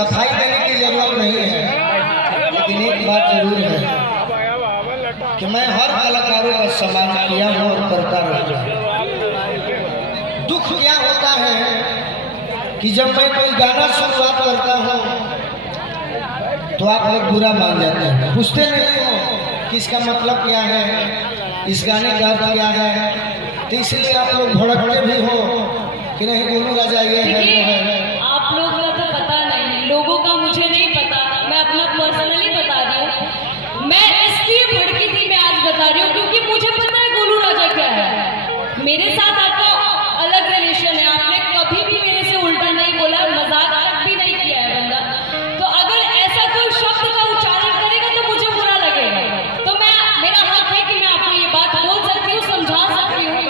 सफाई देने की जरूरत नहीं है, लेकिन एक बात जरूर है कि मैं हर कलाकारों का सम्मान किया हूँ और करता रहूँगा। दुख क्या होता है कि जब मैं कोई गाना शुरुआत करता हूँ तो आप लोग बुरा मान जाते हैं, पूछते नहीं हो कि इसका मतलब क्या है, इस गाने का अर्थ क्या है। तो इसलिए आप लोग भड़कते भी हो कि नहीं गोलू राजा ये है वो है। आप लोग का तो पता नहीं, लोगों का मुझे नहीं पता, मैं अपना पर्सनली बता रही हूँ। मैं इसलिए भड़की थी, मैं आज बता रही हूँ क्योंकि मुझे पता है गोलू राजा क्या है। मेरे साथ आपका अलग रिलेशन है, आपने कभी भी मेरे से उल्टा नहीं बोला, मजाक भी नहीं किया है बंदा। तो अगर ऐसा कोई शब्द का उच्चारण करेगा तो मुझे बुरा लगेगा। तो मेरा हक है कि मैं आपको ये बात बोल सकती हूँ, समझा सकती हूँ,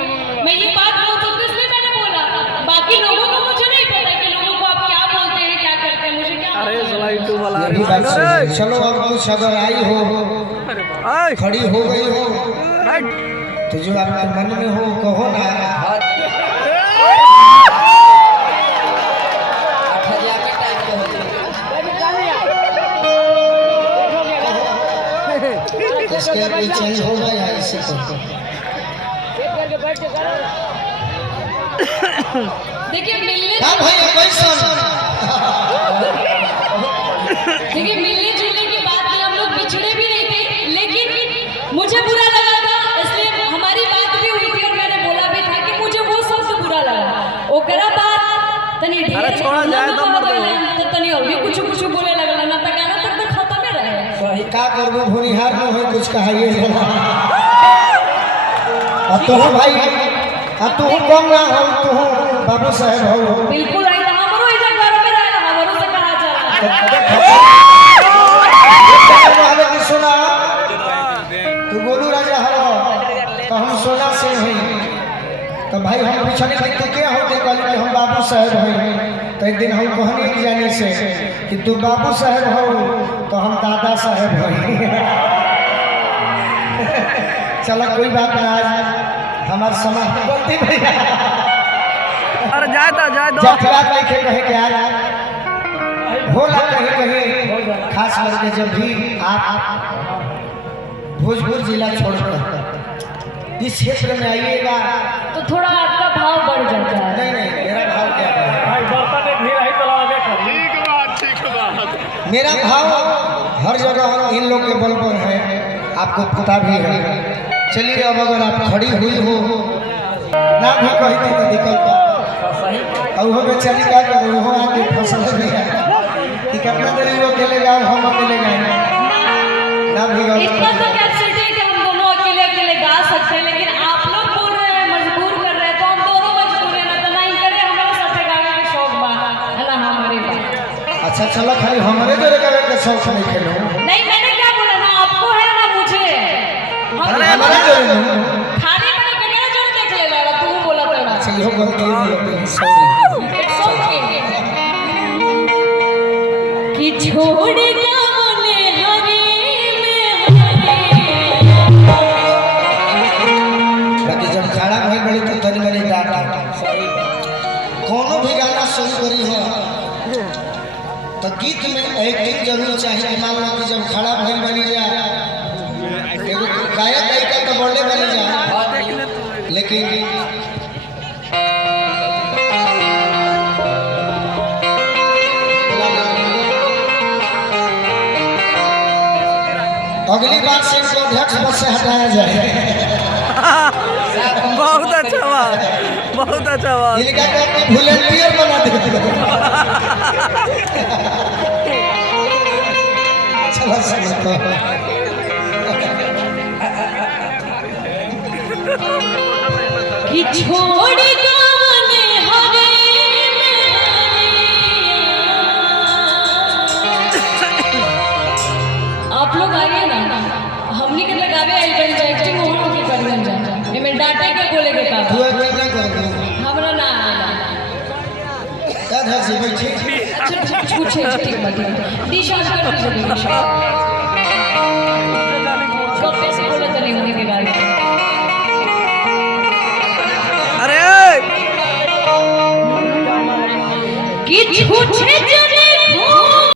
मैं ये बात बोल सकती हूँ, इसलिए मैंने बोला। बाकी लोगों को मुझे नहीं पता कि लोगों को आप क्या बोलते हैं, क्या करते हैं, मुझे क्या। अरे वाला चलो अब कुछ अगर आई हो, खड़ी हो गई हो, तो जो आपके मन में हो कहो ना। इसके कोई चेंज हो गया है इससे तो। देखिए मिलने देखिए मिलने जुलने की बात नहीं, हम लोग बिछड़े भी नहीं थे, लेकिन मुझे बुरा लगा था, इसलिए हमारी बात भी हुई थी और मैंने बोला भी था कि मुझे वो सबसे बुरा लगा। ओकरा बात तनी ढेर छोड़ा जाए तो मर दो तो तनी और भी कुछ बोले लगला ना, तक गाना तक तो खत्म ही रहे। सही का करबो भुनिहार न हो कुछ कहाइए अब तो भाई, अब तू कम ना हो, तू बाबू साहब हो। बिल्कुल आई था, हमरो इधर घर में रहे, हमरो से कहा चला। सुना तू गोलू राजा हो तो हम सोना से हैं, तो भाई हम पूछने के तू क्या हो, कहल कि हम बाबू साहब हैं। तो एक दिन हम कहने की जाने से कि तू बाबू साहब हो तो हम दादा साहब हैं। चलो कोई बात ना, आज हमारे समाज में गलती भैया। अरे जाए तो जफरात लिखे कहे कि आज होला कहीं कहीं, खास करके जब भी आप भोजपुर जिला छोड़कर इस क्षेत्र में आइएगा तो थोड़ा आपका भाव बढ़ जाता है। नहीं मेरा भाव क्या है, मेरा भाव हर जगह इन लोग के बल पर है, आपको पता भी है। चलिए अब अगर आप खड़ी हुई हो ना भी कही थी तो दिक्कत और वो बेचारी क्या करो, वो आके फसल गया कि कितना देर वो अकेले जाओ, हम अकेले गए ना भी इतना तो कैपेसिटी है कि हम दोनों अकेले गा सकते हैं, लेकिन आप लोग बोल रहे हैं, मजबूर कर रहे हैं, तो हम दोनों मजबूर हैं ना, तो नहीं करे हमारे साथ गावे के शौक बा है ना हमारे पास। अच्छा चलो खाली हमारे जोरे गावे के शौक नहीं खेलो। नहीं मैंने क्या बोला ना, आपको है ना मुझे, हमारे जोरे खाने मैंने कैमरा जोरे देख ले लगा, तू बोला था। अच्छा यो गलती है, सॉरी। इट्स ओके कि छोड़ कोनो भी गाना शुरू करी हो तो गीत में एक्टिंग जरूर चाहिए। मान लो कि जब खड़ा भइल बनी जा, एगो गायक गायिका तो बोले बनी जा, लेकिन अगली बार से इनको अध्यक्ष पद से हटाया जाए। बहुत अच्छा बात, बहुत अच्छा बात। इनका वॉलंटियर बना दे। चलो सुनो कि छोड़ गाने हरे आप लोग आइए ना, हमने के लगावे आई बन जाए एक्टिंग हो के कर बन जाए, मैं डाटा के बोले के का तू क्या कर दो हमरा ना क्या धर से बैठे। अच्छा पूछे ठीक बात है, दिशा कर दीजिए दिशा कब से बोले तो नहीं होने के बाद। अरे कि छूछे